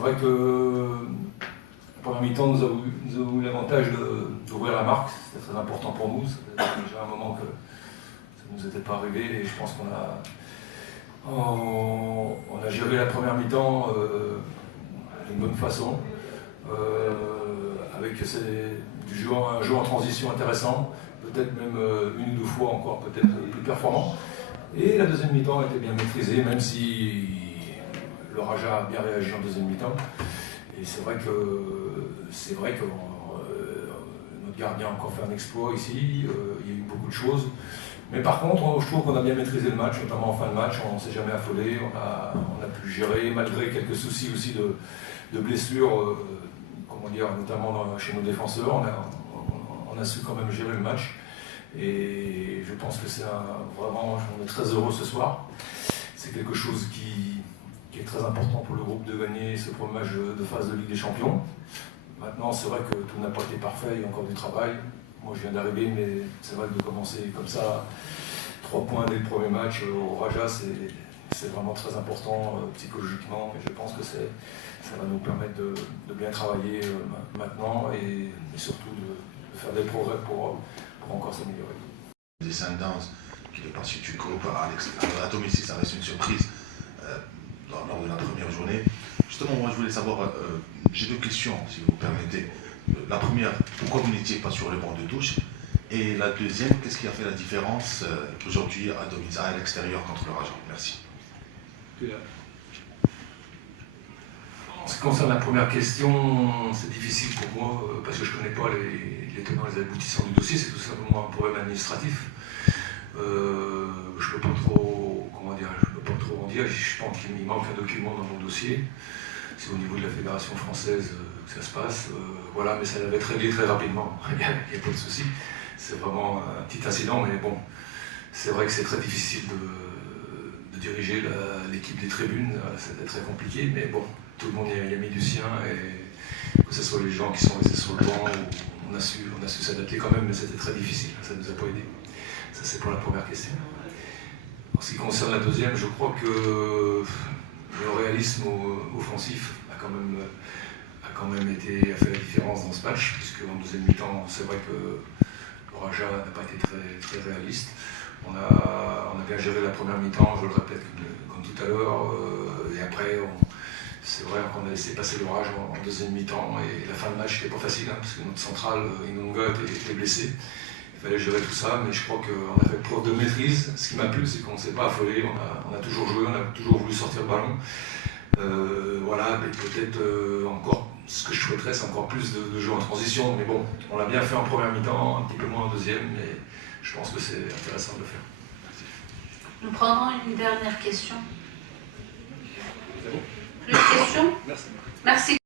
vrai que la première mi-temps nous avons eu l'avantage d'ouvrir la marque, c'était très important pour nous. C'était déjà un moment que ça ne nous était pas arrivé et je pense qu'on a géré la première mi-temps d'une bonne façon, avec un jeu en transition intéressant, peut-être même une ou deux fois encore peut-être plus performant. Et la deuxième mi-temps a été bien maîtrisée, même si le Raja a bien réagi en deuxième mi-temps. Et c'est vrai que notre gardien a encore fait un exploit ici, il y a eu beaucoup de choses. Mais par contre, je trouve qu'on a bien maîtrisé le match, notamment en fin de match, on ne s'est jamais affolé, on a pu gérer, malgré quelques soucis aussi de blessures, notamment chez nos défenseurs, on a su quand même gérer le match. Et je pense que vraiment, on est très heureux ce soir. C'est quelque chose qui est très important pour le groupe de gagner ce premier match de phase de Ligue des Champions. Maintenant, c'est vrai que tout n'a pas été parfait, il y a encore du travail. Moi, je viens d'arriver, mais c'est vrai que de commencer comme ça, 3 points dès le premier match au Raja, c'est vraiment très important psychologiquement. Et je pense que ça va nous permettre de bien travailler maintenant et surtout de faire des progrès pour encore s'améliorer. Descendants qui est parti du groupe à domicile, ça reste une surprise lors de la première journée. Justement, moi je voulais savoir, j'ai 2 questions si vous permettez. La première, pourquoi vous n'étiez pas sur le banc de touche? Et la deuxième, qu'est-ce qui a fait la différence aujourd'hui à l'extérieur contre le Raja? Merci. En ce qui concerne la première question, c'est difficile pour moi parce que je ne connais pas les tenants et les aboutissants du dossier, c'est tout simplement un problème administratif. Je ne peux pas trop en dire, je pense qu'il manque un document dans mon dossier. C'est au niveau de la Fédération française que ça se passe. Voilà, mais ça devait être réglé très rapidement, il n'y a pas de souci. C'est vraiment un petit incident, mais bon, c'est vrai que c'est très difficile de diriger l'équipe des tribunes, c'était très compliqué, mais bon, tout le monde y a mis du sien, et que ce soit les gens qui sont restés sur le banc, on a su s'adapter quand même, mais c'était très difficile, ça ne nous a pas aidé. Ça, c'est pour la première question. En ce qui concerne la deuxième, je crois que le réalisme offensif a quand même fait la différence dans ce match, puisque en deuxième mi-temps, c'est vrai que le Raja n'a pas été très, très réaliste. On a bien géré la première mi-temps, je le répète comme tout à l'heure, et après, c'est vrai qu'on a laissé passer l'orage en deuxième mi-temps, et la fin de match n'était pas facile, hein, parce que notre central, Inonga, était blessé. Il fallait gérer tout ça, mais je crois qu'on a fait preuve de maîtrise. Ce qui m'a plu, c'est qu'on ne s'est pas affolé, on a toujours joué, on a toujours voulu sortir le ballon. Voilà, mais peut-être encore, ce que je souhaiterais, c'est encore plus de jeu en transition. Mais bon, on l'a bien fait en première mi-temps, un petit peu moins en deuxième, mais je pense que c'est intéressant de le faire. Merci. Nous prendrons une dernière question. C'est bon ? Plus de questions ? Merci. Merci.